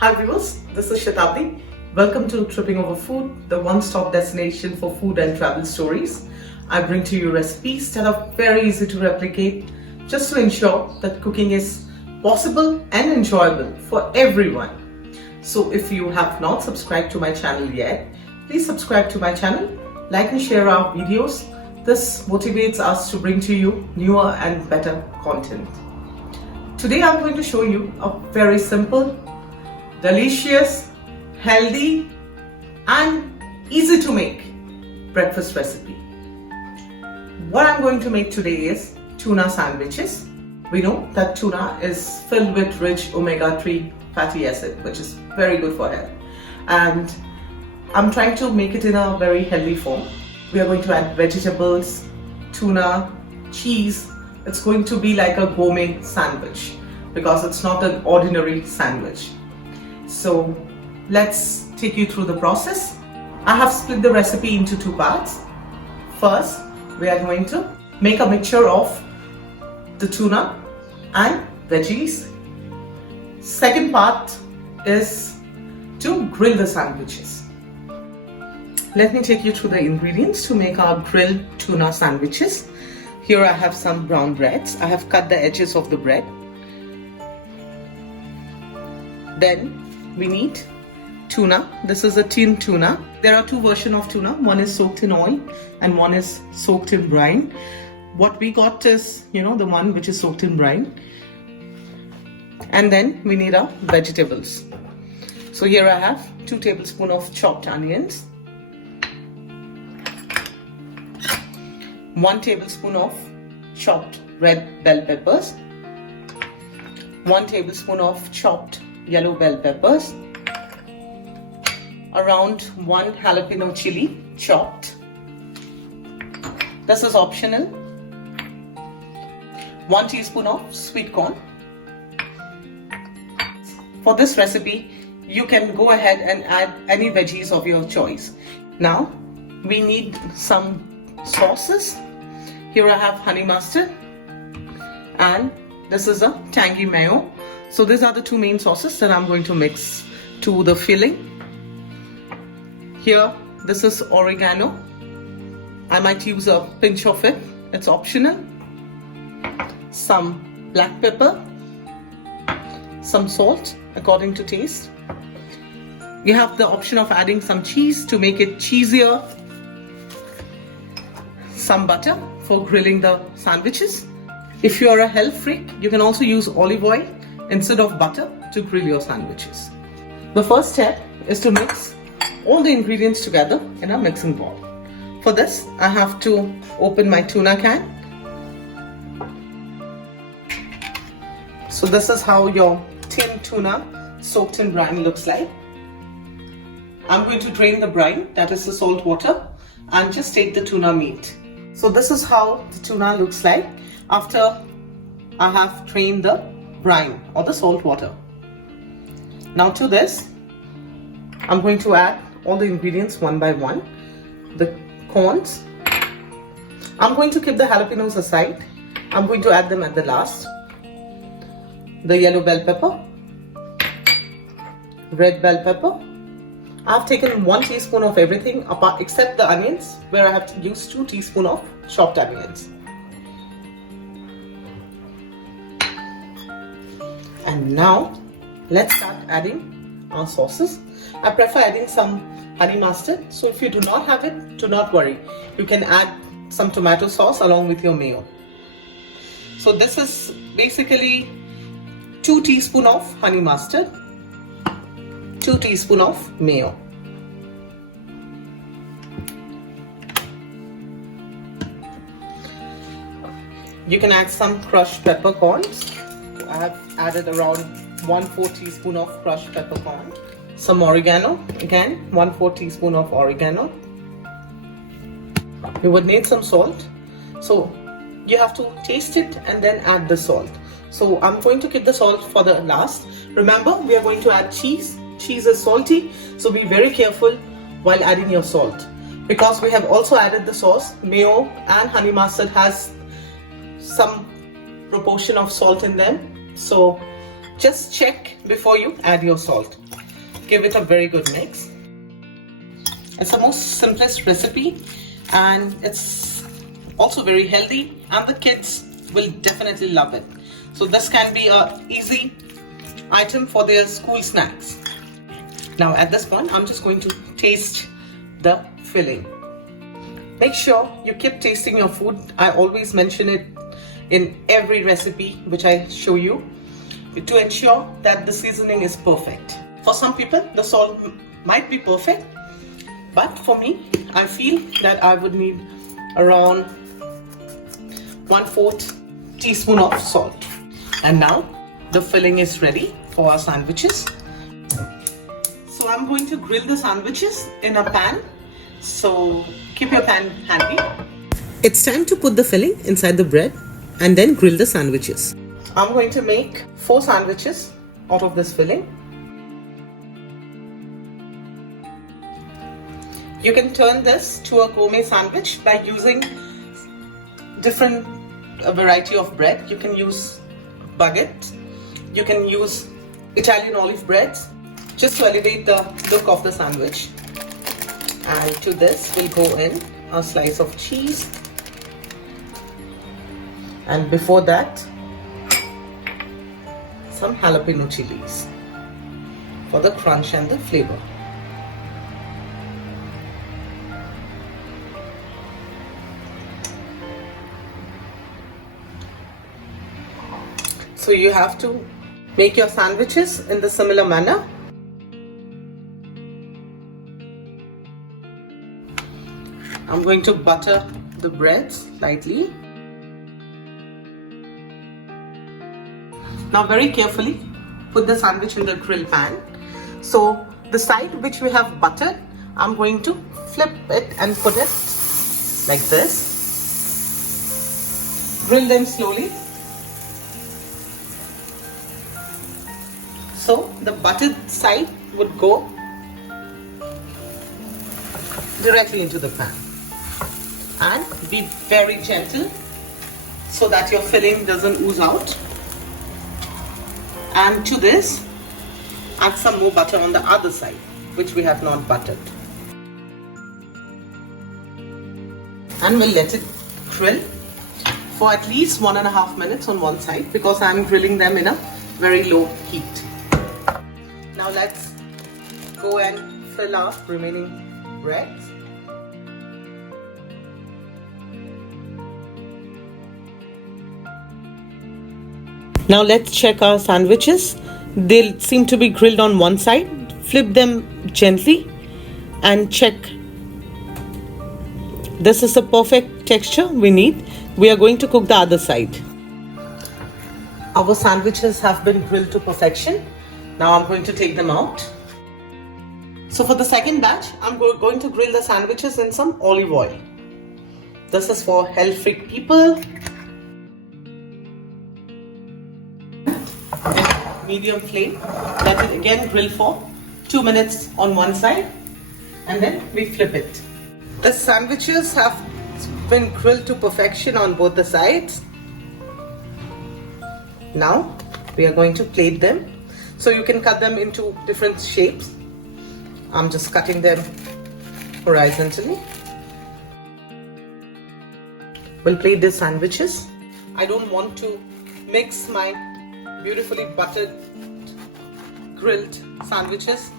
Hi viewers, this is Shatabdi. Welcome to Tripping Over Food, the one-stop destination for food and travel stories. I bring to you recipes that are very easy to replicate just to ensure that cooking is possible and enjoyable for everyone. So if you have not subscribed to my channel yet, please subscribe to my channel, like and share our videos. This motivates us to bring to you newer and better content. Today I'm going to show you a very simple, delicious, healthy and easy to make breakfast recipe. What I'm going to make today is tuna sandwiches. We know that tuna is filled with rich omega-3 fatty acid, which is very good for health. And I'm trying to make it in a very healthy form. We are going to add vegetables, tuna, cheese. It's going to be like a gourmet sandwich because it's not an ordinary sandwich. So let's take you through the process. I have split the recipe into two parts. First, we are going to make a mixture of the tuna and veggies. Second part is to grill the sandwiches. Let me take you through the ingredients to make our grilled tuna sandwiches. Here I have some brown breads. I have cut the edges of the bread. Then we need tuna. This is a tin tuna. There are two versions of tuna. One is soaked in oil and one is soaked in brine. What we got is, the one which is soaked in brine. And then we need our vegetables. So here I have 2 tablespoons of chopped onions, 1 tablespoon of chopped red bell peppers, 1 tablespoon of chopped yellow bell peppers, around 1 jalapeno chili chopped. This is optional. 1 teaspoon of sweet corn. For this recipe, you can go ahead and add any veggies of your choice. Now, we need some sauces. Here I have honey mustard and this is a tangy mayo. So these are the two main sauces that I'm going to mix to the filling. Here, this is oregano. I might use a pinch of it. It's optional. Some black pepper. Some salt according to taste. You have the option of adding some cheese to make it cheesier. Some butter for grilling the sandwiches. If you are a health freak, you can also use olive oil instead of butter to grill your sandwiches. The first step is to mix all the ingredients together in a mixing bowl. For this, I have to open my tuna can. So this is how your tin tuna soaked in brine looks like. I'm going to drain the brine, that is the salt water, and just take the tuna meat. So this is how the tuna looks like after I have drained the brine or the salt water. Now to this, I'm going to add all the ingredients one by one. The corns. I'm going to keep the jalapenos aside. I'm going to add them at the last. The yellow bell pepper, red bell pepper. I've taken 1 teaspoon of everything apart except the onions, where I have to use 2 teaspoons of chopped onions. And now let's start adding our sauces. I prefer adding some honey mustard. So if you do not have it, do not worry. You can add some tomato sauce along with your mayo. So this is basically 2 teaspoons of honey mustard, 2 teaspoons of mayo. You can add some crushed peppercorns. I have added around 1/4 teaspoon of crushed peppercorn. Some oregano, again 1/4 teaspoon of oregano. You would need some salt. So you have to taste it and then add the salt. So I'm going to keep the salt for the last. Remember, we are going to add cheese. Cheese is salty, so be very careful while adding your salt. Because we have also added the sauce, mayo and honey mustard has some proportion of salt in them. So Just check before you add your salt. Give it a very good mix. It's the most simplest recipe and it's also very healthy and the kids will definitely love it. So this can be an easy item for their school snacks. Now at this point, I'm just going to taste the filling. Make sure you keep tasting your food. I always mention it in every recipe which I show you to ensure that the seasoning is perfect. For some people, the salt might be perfect, but for me, I feel that I would need around 1/4 teaspoon of salt. And now the filling is ready for our sandwiches. So I'm going to grill the sandwiches in a pan. So keep your pan handy. It's time to put the filling inside the bread and then grill the sandwiches. I'm going to make 4 sandwiches out of this filling. You can turn this to a gourmet sandwich by using different variety of bread. You can use baguette, you can use Italian olive breads, just to elevate the look of the sandwich. And to this will go in a slice of cheese, and before that some jalapeno chilies for the crunch and the flavor. So you have to make your sandwiches in the similar manner. I'm going to butter the bread slightly. Now very carefully put the sandwich in the grill pan. So the side which we have buttered, I'm going to flip it and put it like this. Grill them slowly. So the buttered side would go directly into the pan. And be very gentle so that your filling doesn't ooze out. And to this, add some more butter on the other side, which we have not buttered. And we'll let it grill for at least 1.5 minutes on one side because I'm grilling them in a very low heat. Now let's go and fill our remaining breads. Now let's check our sandwiches. They seem to be grilled on one side. Flip them gently and check. This is the perfect texture we need. We are going to cook the other side. Our sandwiches have been grilled to perfection. Now I'm going to take them out. So for the second batch, I'm going to grill the sandwiches in some olive oil. This is for health freak people. Medium flame. Let it again grill for 2 minutes on one side and then we flip it. The sandwiches have been grilled to perfection on both the sides. Now we are going to plate them. So you can cut them into different shapes. I'm just cutting them horizontally. We'll plate the sandwiches. I don't want to mix my beautifully buttered grilled sandwiches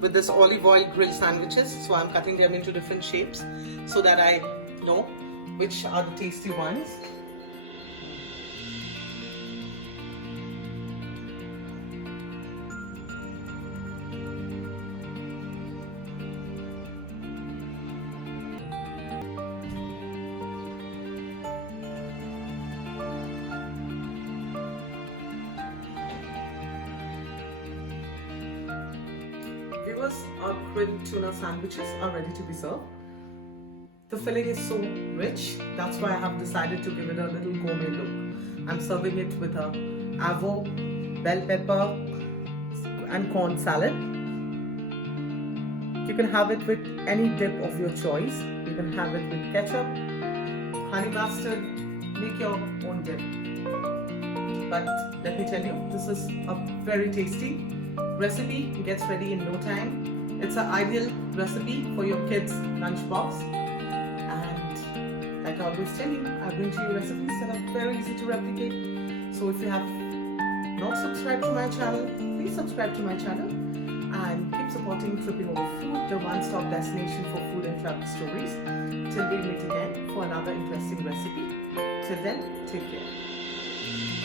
with this olive oil grilled sandwiches, so I'm cutting them into different shapes so that I know which are the tasty ones. Viewers, our grilled tuna sandwiches are ready to be served. The filling is so rich, that's why I have decided to give it a little gourmet look. I'm serving it with a avo, bell pepper and corn salad. You can have it with any dip of your choice. You can have it with ketchup, honey mustard, make your own dip. but let me tell you, this is a very tasty recipe. It gets ready in no time. It's an ideal recipe for your kids' lunchbox. And like I always tell you, I bring to you recipes that are very easy to replicate. So if you have not subscribed to my channel, please subscribe to my channel and keep supporting Tripping Over Food, the one-stop destination for food and travel stories. Till we meet again for another interesting recipe. Till then, take care.